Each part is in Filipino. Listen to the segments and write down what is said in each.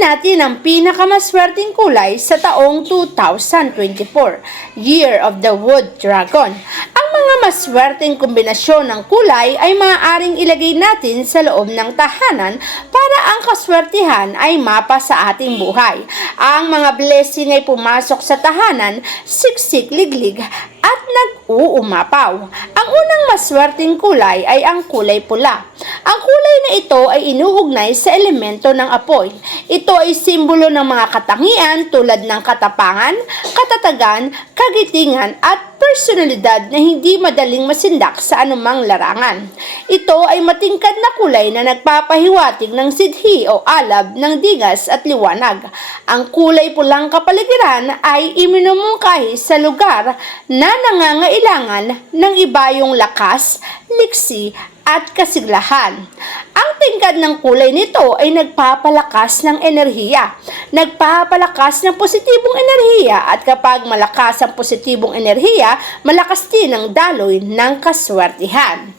natin ang pinakamaswerteng kulay sa taong 2024, Year of the Wood Dragon. Ang mga maswerteng kombinasyon ng kulay ay maaaring ilagay natin sa loob ng tahanan para ang kaswertihan ay mapa sa ating buhay. Ang mga blessing ay pumasok sa tahanan, siksik, liglig, at nag-uumapaw. Ang unang maswerteng kulay ay ang kulay pula. Ang kulay na ito ay inuugnay sa elemento ng apoy. Ito ay simbolo ng mga katangian tulad ng katapangan, katatagan, kagitingan at personalidad na hindi madaling masindak sa anumang larangan. Ito ay matingkad na kulay na nagpapahiwatig ng sidhi o alab ng digas at liwanag. Ang kulay pulang kapaligiran ay iminumungkahi sa lugar na nangangailangan ng ibayong lakas, liksi, at kasiglahan. Ang tingkad ng kulay nito ay nagpapalakas ng enerhiya, nagpapalakas ng positibong enerhiya, at kapag malakas ang positibong enerhiya, malakas din ang daloy ng kaswertihan.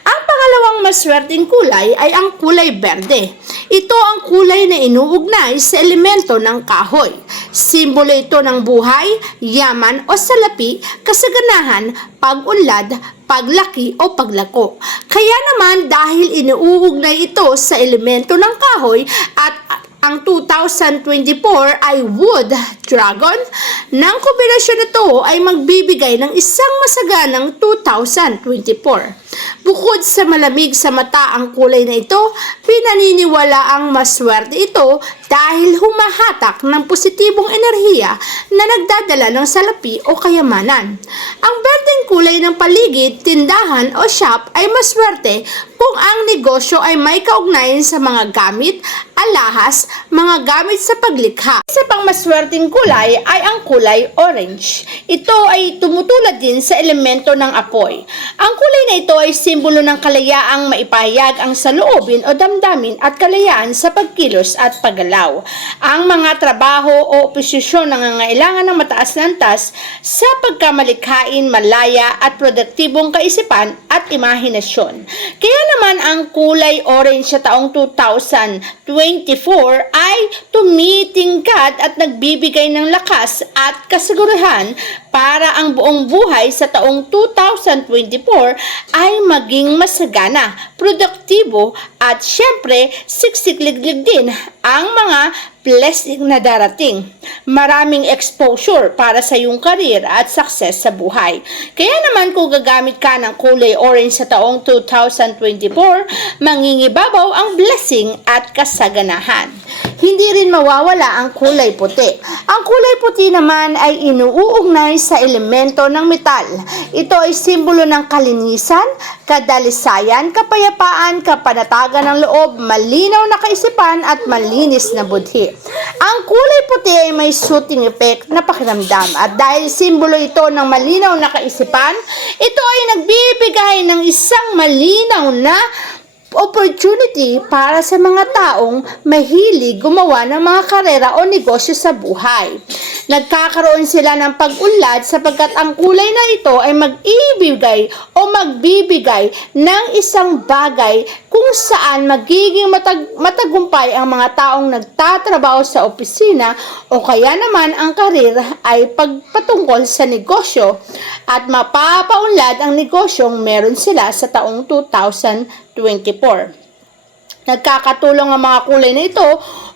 Ang pangalawang maswerteng kulay ay ang kulay berde. Ito ang kulay na inuugnay sa elemento ng kahoy. Simbolo ito ng buhay, yaman o salapi, kasaganahan, pag-unlad, paglaki o paglako. Kaya naman dahil inuugnay ito sa elemento ng kahoy at ang 2024 ay Wood Dragon, ng kombinasyon nito ay magbibigay ng isang masaganang 2024. Bukod sa malamig sa mata ang kulay na ito, pinaniniwala ang maswerte ito dahil humahatak ng positibong enerhiya na nagdadala ng salapi o kayamanan. Ang berdeng kulay ng paligid, tindahan o shop ay maswerte kung ang negosyo ay may kaugnayan sa mga gamit, alahas, mga gamit sa paglikha. Isa pang maswerteng kulay ay ang kulay orange. Ito ay tumutulad din sa elemento ng apoy. Ang kulay na ito ay simbolo ng kalayaang maipahayag ang saloobin o damdamin at kalayaan sa pagkilos at paggalaw. Ang mga trabaho o posisyon nangangailangan ng mataas na antas sa pagkamalikhain, malaya at produktibong kaisipan at imahinasyon. Kaya naman ang kulay orange sa taong 2024 ay tumitingkad at nagbibigay ng lakas at kasiguruhan para ang buong buhay sa taong 2024 ay maging masagana, produktibo at syempre siksik-liglig din ang mga blessing na darating. Maraming exposure para sa iyong career at success sa buhay. Kaya naman kung gagamit ka ng kulay orange sa taong 2024, mangingibabaw ang blessing at kasaganahan. Hindi rin mawawala ang kulay puti. Ang kulay puti naman ay inuugnay sa elemento ng metal. Ito ay simbolo ng kalinisan, kadalisayan, kapayapaan, kapanatagan ng loob, malinaw na kaisipan at malinis na budhi. Ang kulay puti ay may soothing effect na pakiramdam at dahil simbolo ito ng malinaw na kaisipan, ito ay nagbibigay ng isang malinaw na opportunity para sa mga taong mahilig gumawa ng mga karera o negosyo sa buhay. Nagkakaroon sila ng pag-unlad sapagkat ang kulay na ito ay mag-ibigay o magbibigay ng isang bagay kung saan magiging matagumpay ang mga taong nagtatrabaho sa opisina o kaya naman ang karir ay pagpatungkol sa negosyo at mapapaunlad ang negosyong meron sila sa taong 2024. Nagkakatulong ang mga kulay na ito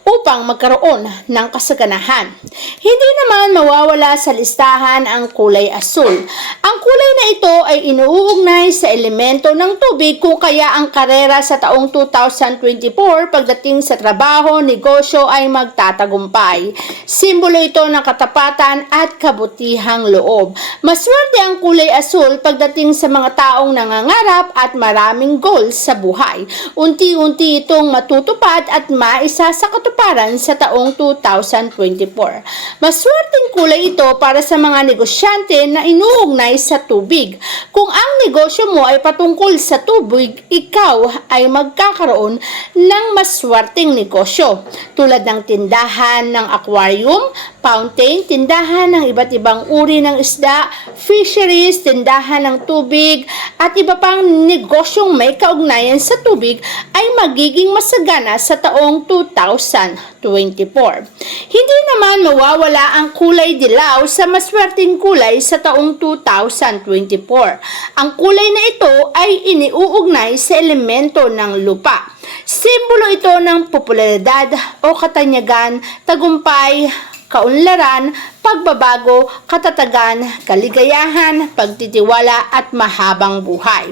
upang magkaroon ng kasaganahan. Hindi naman mawawala sa listahan ang kulay asul. Ang kulay na ito ay inuugnay sa elemento ng tubig kung kaya ang karera sa taong 2024 pagdating sa trabaho, negosyo ay magtatagumpay. Simbolo ito ng katapatan at kabutihang loob. Maswerte ang kulay asul pagdating sa mga taong nangangarap at maraming goals sa buhay. Unti-unti itong matutupad at maisa sa katuparan sa taong 2024. Maswerteng kulay ito para sa mga negosyante na inuugnay sa tubig. Kung ang negosyo mo ay patungkol sa tubig, ikaw ay magkakaroon ng maswerteng negosyo tulad ng tindahan ng aquarium, fountain, tindahan ng iba't ibang uri ng isda, fisheries, tindahan ng tubig, at iba pang negosyong may kaugnayan sa tubig ay magiging masagana sa taong 2024. 2024. Hindi naman mawawala ang kulay dilaw sa maswerteng kulay sa taong 2024. Ang kulay na ito ay iniuugnay sa elemento ng lupa. Simbolo ito ng popularidad o katanyagan, tagumpay, kaunlaran, pagbabago, katatagan, kaligayahan, pagtitiwala at mahabang buhay.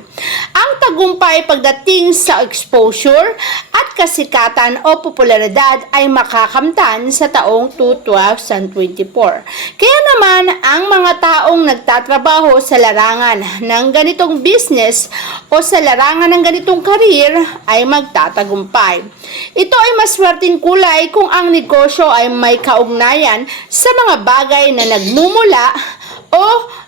Ang tagumpay pagdating sa exposure at kasikatan o popularidad ay makakamtan sa taong 2024. Kaya naman ang mga taong nagtatrabaho sa larangan ng ganitong business o sa larangan ng ganitong career ay magtatagumpay. Ito ay maswerteng kulay kung ang negosyo ay may kaugnayan sa mga bagay na nagmumula o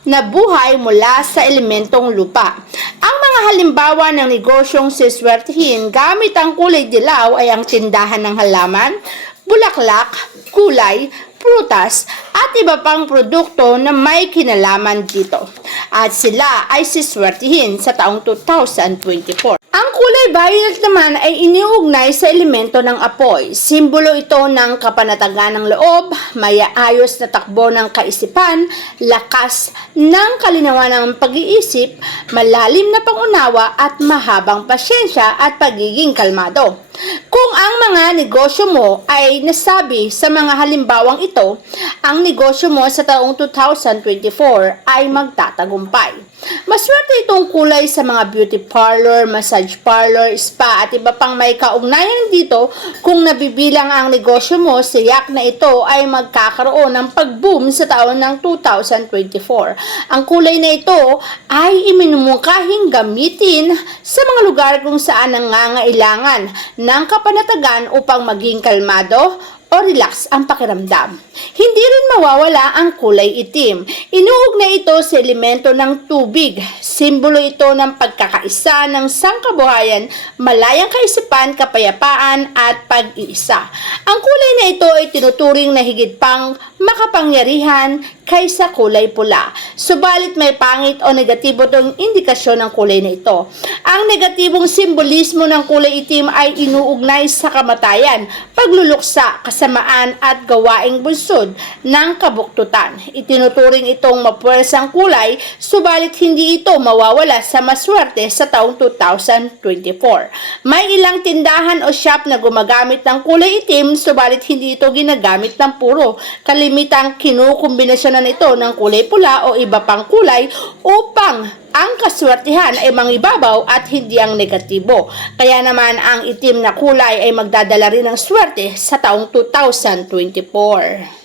nabuhay mula sa elementong lupa. Ang mga halimbawa ng negosyong siswertihin gamit ang kulay dilaw ay ang tindahan ng halaman, bulaklak, kulay, prutas, at iba pang produkto na may kinalaman dito. At sila ay siswertihin sa taong 2024. Ang kulay violet naman ay iniugnay sa elemento ng apoy. Simbolo ito ng kapanatagan ng loob, mayaayos na takbo ng kaisipan, lakas ng kalinawan ng pag-iisip, malalim na pangunawa at mahabang pasyensya at pagiging kalmado. Kung ang mga negosyo mo ay nasabi sa mga halimbawang ito, ang negosyo mo sa taong 2024 ay magtatagumpay. Maswerte itong kulay sa mga beauty parlor, massage parlor, spa at iba pang may kaugnayan dito. Kung nabibilang ang negosyo mo, siyak na ito ay magkakaroon ng pag-boom sa taon ng 2024. Ang kulay na ito ay iminumungkahing gamitin sa mga lugar kung saan nangangailangan ng kapanatagan upang maging kalmado o relax ang pakiramdam. Hindi rin mawawala ang kulay itim. Inuugnay ito sa elemento ng tubig. Simbolo ito ng pagkakaisa ng sangkabuhayan, malayang kaisipan, kapayapaan at pag-iisa. Ang kulay na ito ay tinuturing na higit pang makapangyarihan kaysa kulay pula. Subalit may pangit o negatibo itong indikasyon ng kulay na ito. Ang negatibong simbolismo ng kulay itim ay inuugnay sa kamatayan, pagluluksa, kasamaan at gawaing bunsod ng kabuktutan. Itinuturing itong mapuwersang kulay, subalit hindi ito mawawala sa maswerte sa taong 2024. May ilang tindahan o shop na gumagamit ng kulay itim, subalit hindi ito ginagamit ng puro. Kalimitang kinukombinasyonan ito ng kulay pula o iba pang kulay upang ang kaswertihan ay mangibabaw at hindi ang negatibo. Kaya naman ang itim na kulay ay magdadala rin ng swerte sa taong 2024.